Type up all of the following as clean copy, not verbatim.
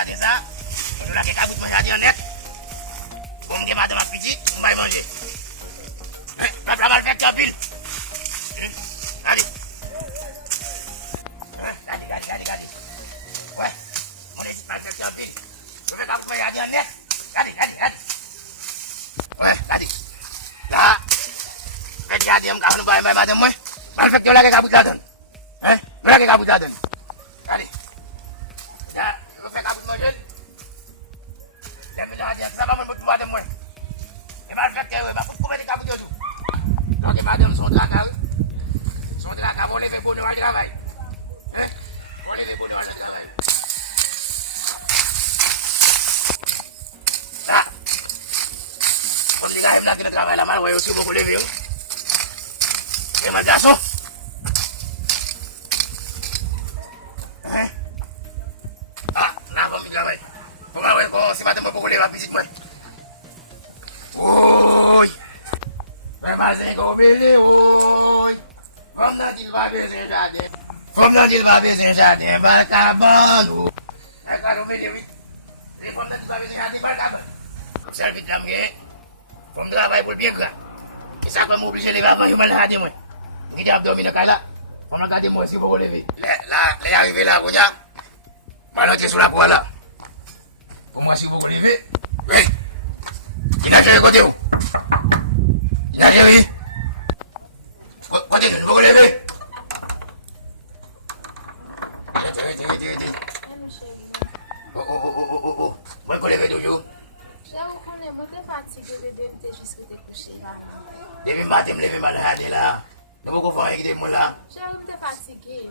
Regardez ça. Nous là qui caboute manger à net. Bon, que madame a petit, on va manger. Papa va le faire capil. Allez. Allez. Ouais. On est pas faire capil. Je vais caboute manger à net. Allez. Ouais, allez. Là. Faites garder me caboute manger madame moi. Pas le faire que là qui caboute la donne. Hein? Là qui caboute la donne. Allez. Là, je vais faire caboute manger. Ça va me madame moi. Et va le faire que va pour mettre caboute tout. Donc madame son dracard. Son dracard vont lever pour nous au travail. Hein? Vont lever pour nous au travail. Là. Comme les gars ils n'ont travail là mal ouais aussi beaucoup lever. Et mon garçon. Hein? Ah, là va me travail. Comment ouais bon si madame beaucoup lever la petite moi. Oi! Vai fazer gomele, oi! Vamos na de beijinho jardim. Vamos na de beijinho jardim, vai acabando. Agora o menino, vamos na de beijinho jardim, vai acabando. Observe também. Vamos trabalhar por bem, cara. E sabe como obrigar levar a human jardim, mãe? Que diabo deu vindo cá? Vamos na de moço, vou levar. Lá, arrivé là, vous dites? Malheureusement, sur la poêle là. Comment si vous lever? Oui! Il a fait le côté où? Il a fait côté, vous lever? Oh. Moi, vous lever toujours? J'avoue qu'on est beaucoup fatigué de me jusqu'à te coucher là. Depuis matin, je me lève malade là. Nous ne pouvons pas faire des mots là. J'avoue que tu es fatigué.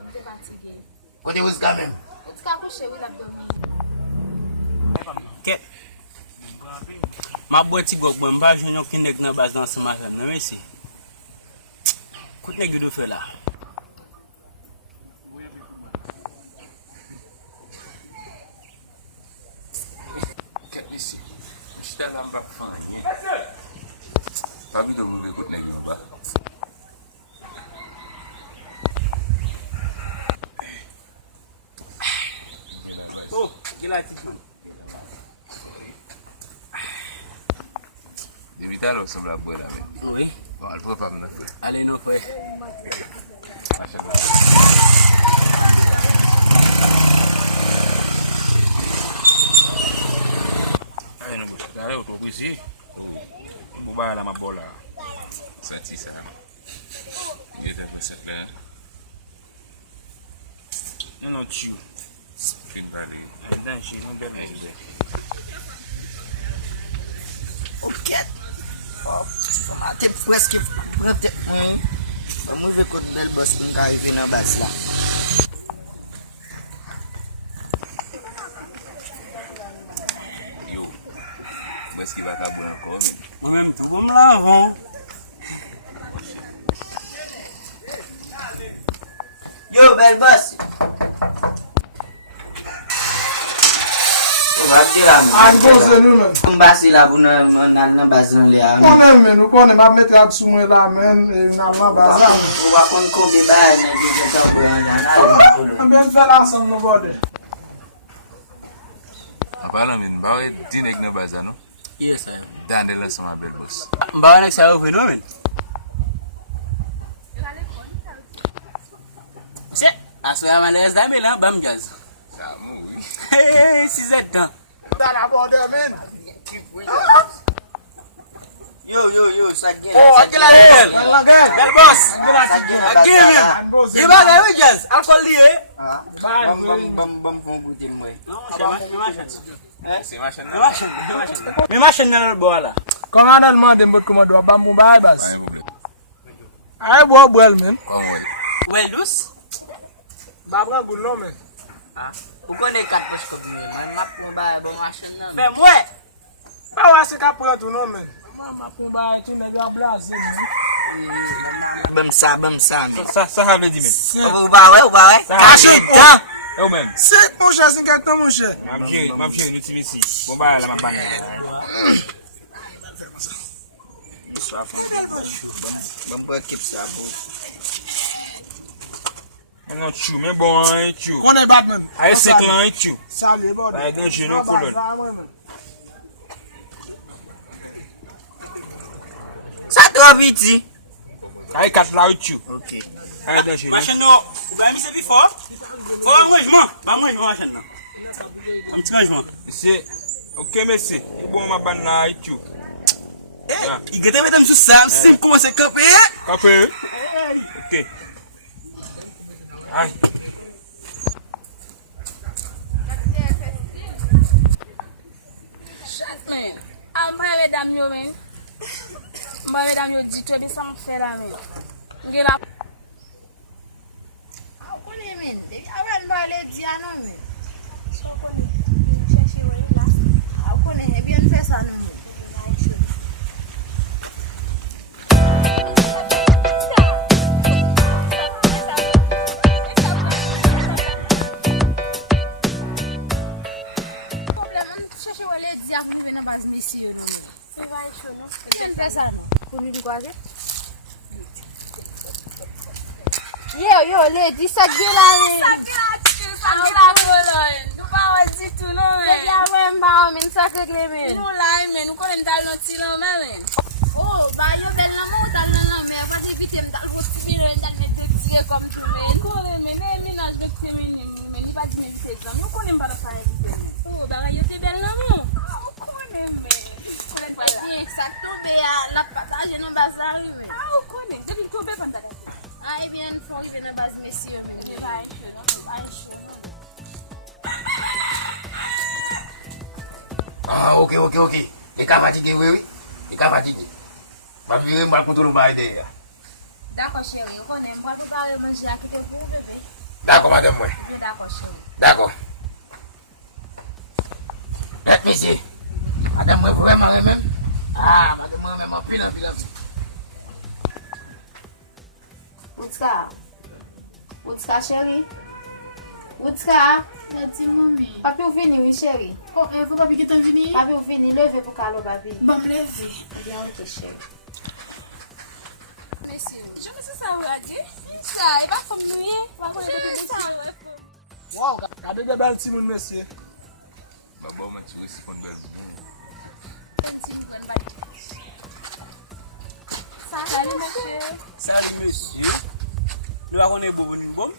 Côté où c'est quand même? Tu t'es couché, oui, la dormi. Ok. Ma boîte gok bon ba junior kindek na base dans ce matin non ici. Kout nèg do fait là. Get me see. Mr. Lambert fine. Pas vu de vous le good nèg ba. Oh, qu'il a dit. Evita lo sobre la puerta, Oui. Bon, elle peut pas me le faire. Allez nous frère. Allez, nous allez au Brésil. Vous va à la mabola. Senti ça. Il est de cette là. Non, tu. Fait parler. Dans chez nous, belle musique. Ok. Matin presque prend tête moi. Moi je côté belle boss qui arrive dans bas là. Yo. Où est-ce qu'il va t'appeler encore? Moi même tout comme là avant. Yo, belle boss. An boze nou men. Mbasi la pou nan bazan li a. Konen men, nou konen map mette ak sou mwen la men, nan bazan. Ou wakon konti bay nan di jenta ou nan nan. An ben fè lansan nou bode. Abala men, ba we di nèg na baza no. Yes sir. Dande la sama bel boss. Ba nek sa ou phénomène. C'est assoya manes dami là bam jazz. Ça mou. Hey, si c'est dans. Dan a bode men. Yo, sa gen. Oh, akil la bel. Bel boss. Akil. You ba ga we jazz. Alcool li eh. Bam fon goute mwen. Non, c'est ma chaîne. C'est Mi machine nan bo la. Kon an alman dem bot komo do bam pou bay bas. Ay bo bwel men. Well douce. Babra goul non men. Ou konen kat poch kopi. Man map pou bay bon machin nan. Ben moi. Ba wase ka prent ou non men. Map pou bay tou nèg a place. Bam sa. Ça avait dit, mais. Ou ba ouais. Kachit. Eh, ou même. Set moun chè sin kek tan moun chè. Ma chérie, nous t'y ici. Bon, bah, la maman. Bam pou ekip sa pou. Non chou, men bon an chou. On est Batman. Aye 5 lan an chou. Salut, bon. Ba gen jenon kolon. Ça doit vite. Aye 4 la chou. Ok. Aye gen jenon. Machin nou, ba mi se vi fò? Fò ba mwenjman, machin nou. Am ti kanjman. Se, ok mesi. Bon ma ban na ay chou. I gete metem sou sa, sim koman se kape. Kape? Ok. Aye. Men, am breve dam yo men. Breve dam yo di to bi sam fè la men. Nge la. How can you mean? I ran by lady, I know me. How can you have your face on me? Yo, lady, sa gila men. Sa gila kolon. Nou pa wazi tou nou men. Lady, I ran by men, sa gila men. Nou la men, nou konen dal nou ti lan men. Oh, ba yo bel nan mou dal nan nan men. Apre evite m dal vot spiren, dal met te tire kom tou men. Konen men, e minaj vek te men, li bat men se zan. Nou konen ba da sa evite men. Oh, baga yo te bel nan mou. Ou konen men. Konen pa la. Exacto, be la pataje nan bazar men. Ou konen, depi koube pantale. Ay bien, faut que na base monsieur men. Je va enche, non? Enche. Ah, ok. E ka fatigué, oui. E ka fatigué. Ba vire mwa koutou ba ide ya. D'accord chérie, on aime moi préparer manger à côté pour bébé. D'accord, madame, moi. D'accord chérie. D'accord. Let me see. Madame, moi, vraiment, même. Ah, madame, moi, même, en pile. Outska chérie. Outska. Merci mami. Papi ou vini, oui chérie. Oh, faut pas piquer ton vini? Papi ou vini, leve pour calo papi. Bon, me lever. Bien, ok chérie. Merci. Je me suis ça va dire. Ça, il va comme nous, va connaître ça. Wow, gade de bel ti moun mesye. Ba ba man chou isi kon bel. Salut monsieur. Salut monsieur. Nou a konen bobo nou bom?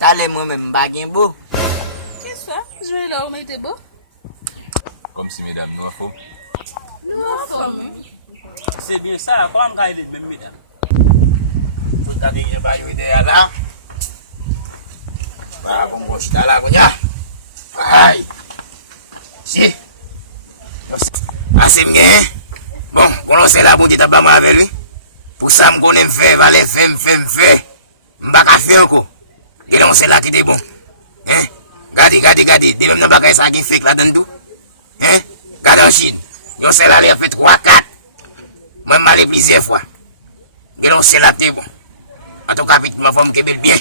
Tale mwen men bagen bo. Qu'est-ce que ça? Je vais là où mettez beau. Kom si medam nou a fom. Non, femme. Se bien sa la, kwa m ka ele men medan. Tout a gen ba yo ide ya la. Ba kon mo chita la konya. Ay. Si. Asim gen. Bon, konon se la bouti tap ba ma aveli. Pou sa m konen fe, vale fe. Mbaka fe anko. Genon se la ki de bon. Gadi. Di même nan bagay sa ki fek la den tou. Gade an chine. Yon se la li a fait 3-4. Mwen male plusieurs fois. Genon se la ki de bon. En tout cas, vite, ma femme kebel bien.